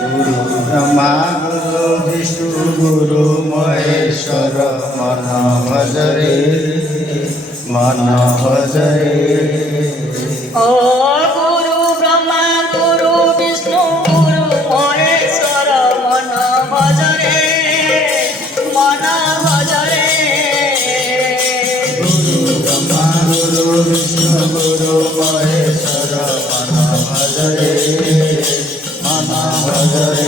गुरु ब्रह्मा गुरु विष्णु गुरु महेश्वर मन भजरे मन भजरे। ओ गुरु ब्रह्मा गुरु विष्णु गुरु महेश्वर मन भजरे मन भजरे। गुरु ब्रह्मा गुरु विष्णु गुरु महेश्वर मन भजरे मन भजरे।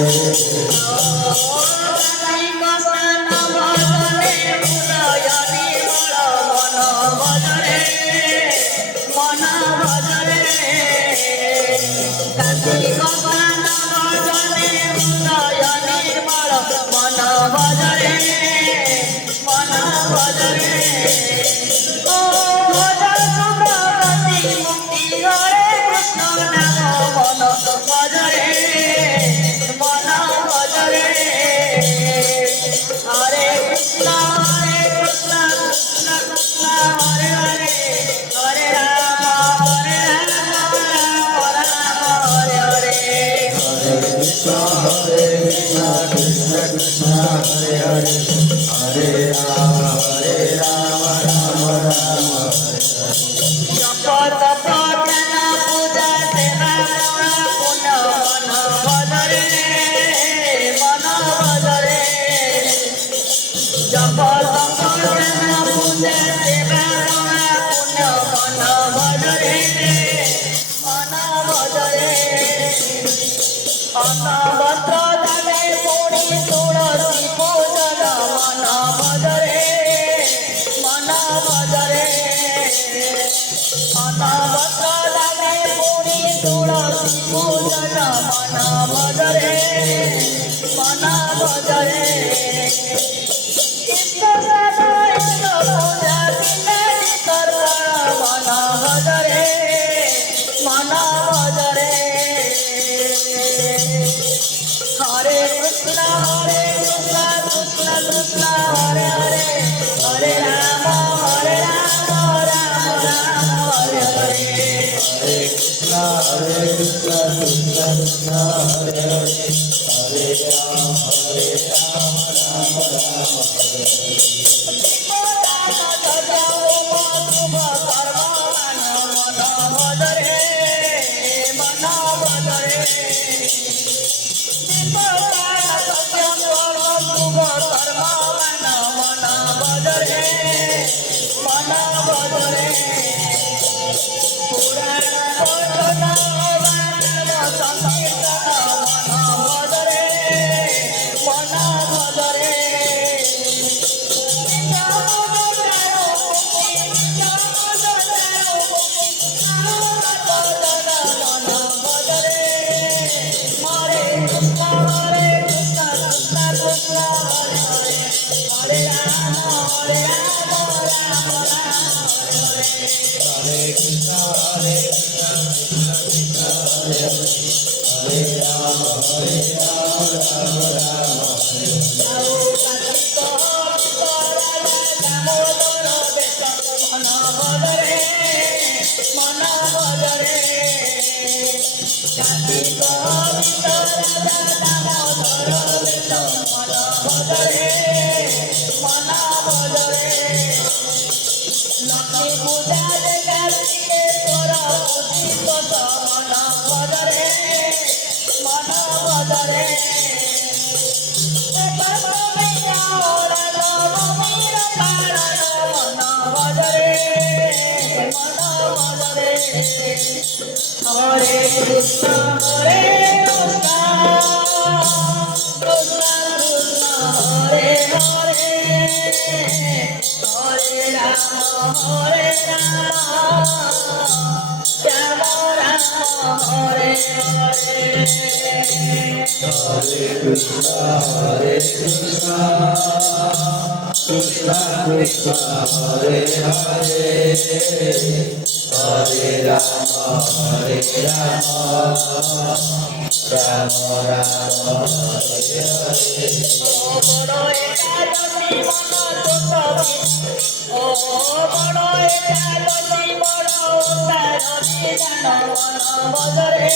भजरे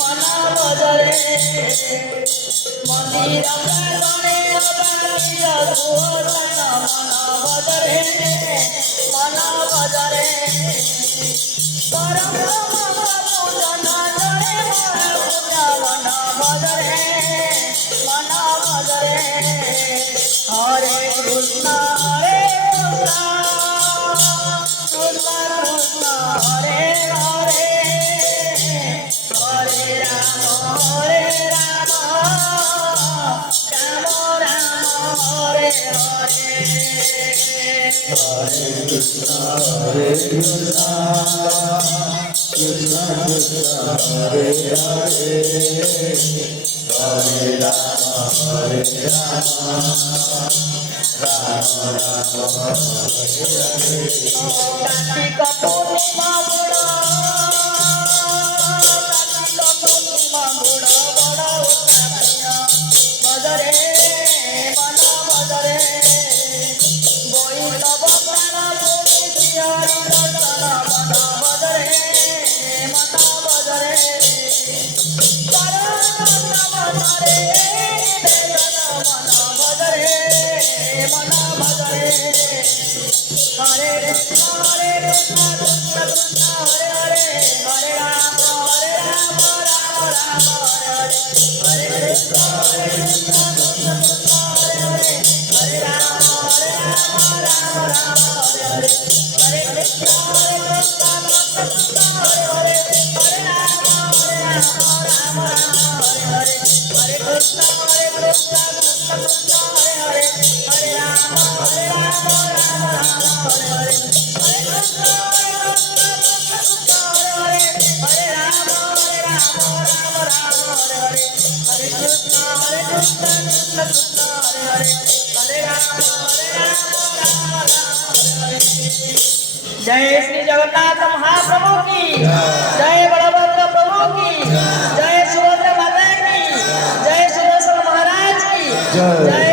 मन भजरे मंदिर प्रांगणे अबालिय गोवर्धन मन भजरे मन भजरे परम पूजन जड़े मन भजरे मन भजरे हरे Krishna Krishna Krishna Hare Hare Hare Ram Ram Ram Hare Hare Hare Krishna, Hare Krishna, Krishna Krishna, Hare Hare, Hare Rama, Hare Rama, Rama Rama, Hare Hare. Kartik Purnima गुण बड़ भजरे मन भजरे वैष्णव प्राण हरि दर्शन मन भजरे मन भजरे भजरे मन भजरे मन भजरे हरे कृष्ण कृष्ण कृष्ण हरे हरे हरे राम राम राम हरे हरे कृष्ण कृष्ण कृष्ण हरे हरे हरे राम राम राम हरे हरे हरे कृष्ण कृष्ण कृष्ण हरे हरे हरे राम राम हरे हरे हरे कृष्ण कृष्ण कृष्ण हरे हरे हरे राम राम हरे हरे हरे कृष्ण कृष्ण कृष्ण हरे हरे हरे राम राम हरे हरे हरे कृष्ण कृष्ण कृष्ण हरे हरे हरे राम राम हरे हरे। जय श्री जगन्नाथ महाप्रभु की जय बलभद्र प्रभु की जय सुभद्रा माता की जय सुदर्शन महाराज की जय। जय